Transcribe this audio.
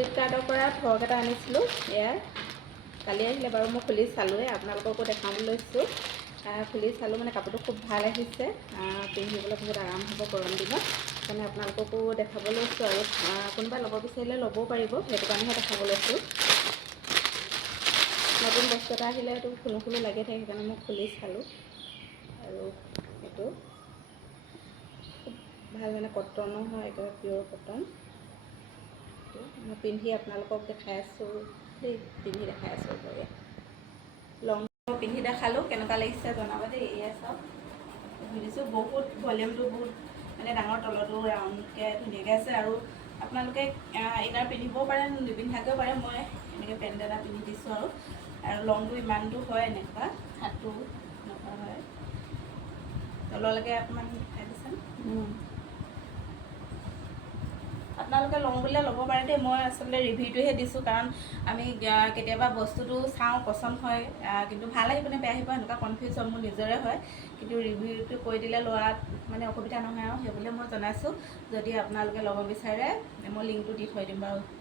ফ্লিপকাৰ্টৰ পৰা ফ্ৰক এটা আনিছিলোঁ এয়াৰ কালি আহিলে বাৰু মই খুলি চালোঁৱে আপোনালোককো দেখাম লৈছোঁ খুলি চালোঁ মানে কাপোৰটো খুব ভাল আহিছে পিন্ধিবলৈ বহুত আৰাম হ'ব গৰম দিনত সেইকাৰণে আপোনালোককো দেখাব লৈছোঁ আৰু কোনোবা ল'ব বিচাৰিলে ল'বও পাৰিব সেইটো কাৰণেহে দেখাব লৈছোঁ নতুন বস্তু এটা আহিলে এইটো খুলো খুলো লাগি থাকে সেইকাৰণে মই খুলি চালোঁ আৰু এইটো খুব ভাল মানে কটনো হয় একেবাৰে পিয়'ৰ কটন মই পিন্ধি আপোনালোকক দেখাই আছোঁ দেই পিন্ধি দেখাই আছোঁ একেবাৰে লং পিন্ধি দেখালোঁ কেনেকুৱা লাগিছে জনাব দেই এয়া চাওক বুজিছোঁ বহুত ভলিউমটো বহুত মানে ডাঙৰ তলতো ৰাউণ্ডকৈ ধুনীয়াকৈ আছে আৰু আপোনালোকে ইনাৰ পিন্ধিবও পাৰে নিপিন্ধাকৈও পাৰে মই এনেকৈ পেণ্ট এটা পিন্ধি দিছোঁ আৰু লংটো ইমানটো হয় এনেকুৱা হাতটো এনেকুৱা হয় তললৈকে অকণমান দেখাই দিছে আপোনালোকে লওঁ বুলিলে ল'ব পাৰে দেই মই আচলতে ৰিভিউটোহে দিছোঁ কাৰণ আমি কেতিয়াবা বস্তুটো চাওঁ পচন্দ হয় কিন্তু ভাল আহিব নে বেয়া আহিব এনেকুৱা কনফিউজ হয় মোৰ নিজৰে হয় কিন্তু ৰিভিউটো কৈ দিলে লোৱাত মানে অসুবিধা নহয় আৰু সেইবুলি মই জনাইছোঁ যদি আপোনালোকে ল'ব বিচাৰে মই লিংকটো দি থৈ দিম বাৰু